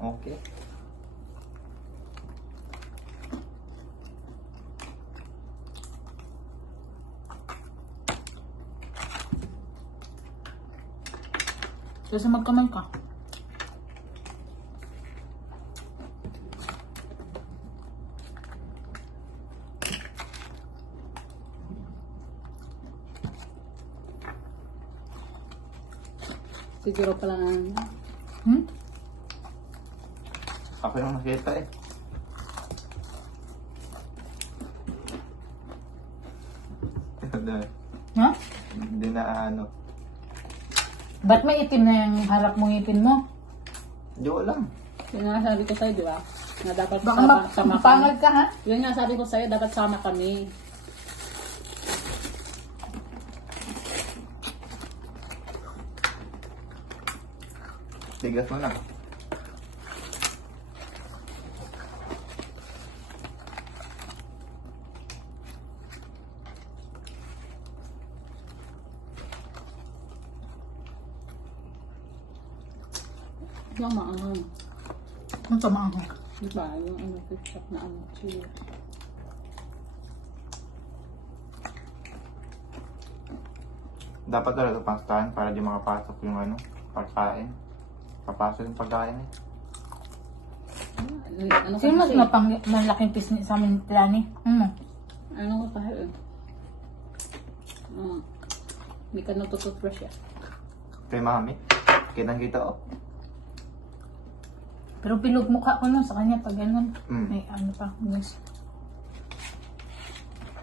Okay. Kasi magkamay ka. Siguro pala nga. Ako yung nakita eh. Ha? Hindi na ano. Ba't may itim na yung harap mong ngipin mo? Hindi ko alam. Yun nga sabi ko sa'yo, di ba? Na dapat Baka sama mapangal kami. ka, ha? Yun nga sabi ko sa'yo, dapat sama kami. Tigas mo na. Yung maangang. Ang sama ako. Di ba? Yung ano, ketchup na ano, chili. Dapat talaga pastahan para di makapasok yung ano, pagkain. Papasok yung pagkain eh. Ano Sino mas kasi? malaking pisngi sa amin, Lani? Ano ko kahit eh. Hindi ka natututbrush ya. Kay mami, kitang-kita oh. Pero bilog mukha ko nun sa kanya pag ganun. Mm. May ano pa, yes.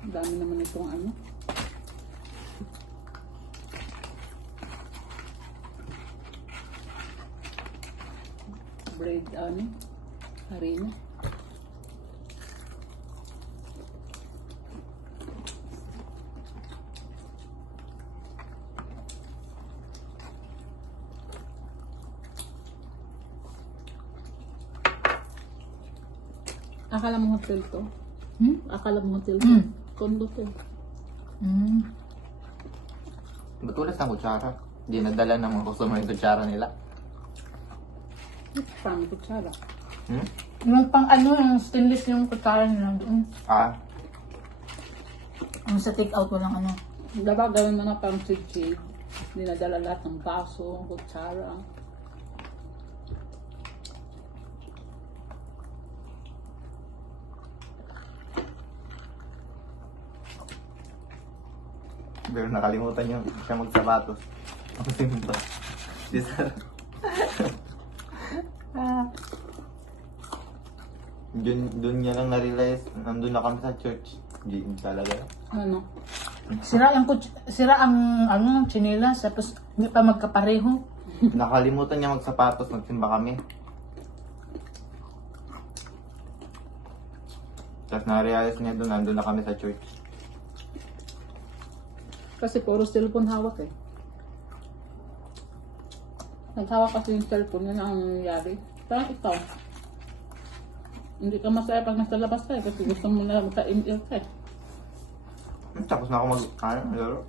Ang dami naman itong ano. Bread, ano? Harina. Akala mo hotel to? Akala mo hotel to? Kondo to. Matulas ng kutsara. Di nadala ng mga customer yung kutsara nila. Paano kutsara? Yung pang ano, yung stainless yung kutsara nila doon. Ah, Ang sa take out walang ano. Dapat gawin mo na pang chig-chig. Dinadala lahat ng baso, kutsara. pero nakalimutan niyo siya magsapatos. Ang simple. Di Sarah. Doon niya lang na-realize, nandun na kami sa church. Hindi talaga. Ano? Sira ang ano, chinelas, tapos hindi pa magkapareho. Nakalimutan niya magsapatos, nagsimba kami. Tapos na-realize niya doon, nandun na kami sa church. Kasi puro cellphone hawak eh. Naghawak kasi yung cellphone, yun ang nangyayari. Parang ikaw. Hindi ka masaya pag nasa labas ka eh, kasi gusto mo na magka-in-ear ka eh. Tapos na ako laro.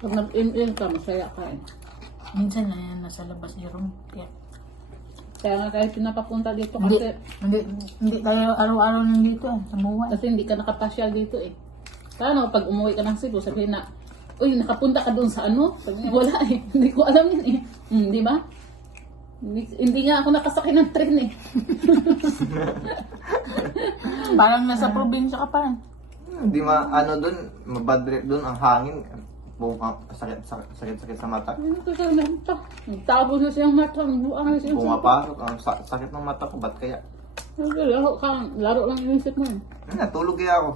Pag nag-in-ear ka, masaya ka eh. Minsan na yan, nasa labas yung room. Kaya nga kahit pinapapunta dito Hindi, kasi, hindi tayo araw-araw nandito, samuwan. kasi hindi ka nakapasyal dito eh. Paano pag umuwi ka ng Cebu, sabihin na, uy, nakapunta ka doon sa ano? Sabi niya, wala eh. Hindi ko alam yun eh. Di ba? Hindi nga ako nakasakay ng tren eh. Parang nasa probinsya ka pa rin. Hindi ano doon, mabad trip doon, ang hangin. Sakit sa mata. Ano ka sa mata? Nagtabo na siyang mata. Buang na siyang Pumapasok, ang sakit ng mata ko, ba't kaya? Laro lang inisip mo eh. Natulog kaya ako.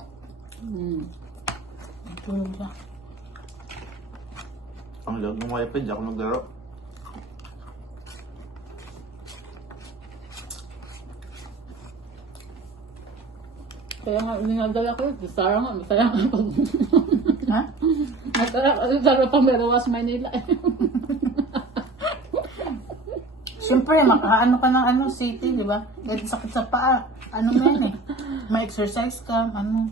Tulog siya. Ang lag ng wifi, di ako naglaro. Kaya nga, dinadala ko yun. Sara nga, masaya nga pag... Ha? Masaya kasi Sara pang Merawas, Maynila eh. Siyempre, makaano ka ng ano, city, di ba? Kahit sakit sa paa, ano mo yan eh. Ma-exercise ka, ano.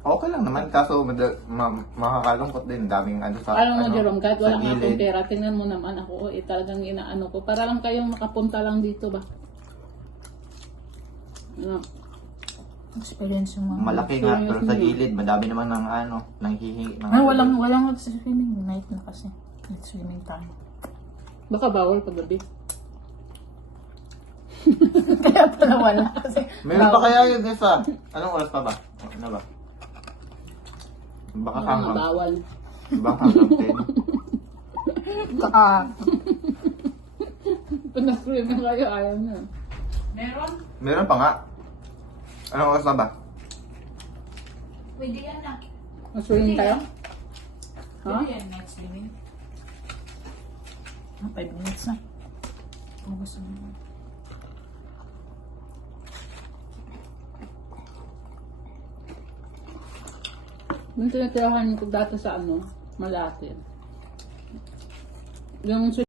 Okay lang naman, kaso makakalungkot din. Daming ano sa, Alam mo, Jerome, kahit wala sa nga akong gilid. pera, tingnan mo naman ako, talagang inaano ko. Para lang kayong makapunta lang dito ba? Ano? Experience yung mga... Malaki nga, Serious pero sa mo. gilid, madami naman ng ano, nang hihingi. Ay, walang swimming. Night na kasi. Night swimming time. Baka bawal paggabi. Kaya pala wala. Kasi, Meron pa kaya yun isa? Anong oras pa ba? Ano ba? Baka Baka nga hanggang, bawal. baka hanggang 10. Pag na-swimming kayo, ayaw na. Meron? Meron pa nga. Anong oras pa ba? Pwede yan na. Mag-swimming tayo? Ha? Pwede yan, night swimming. 5 minutes na. Kung gusto mo. Yung tinatirahan ko dati sa ano, Malate. Yung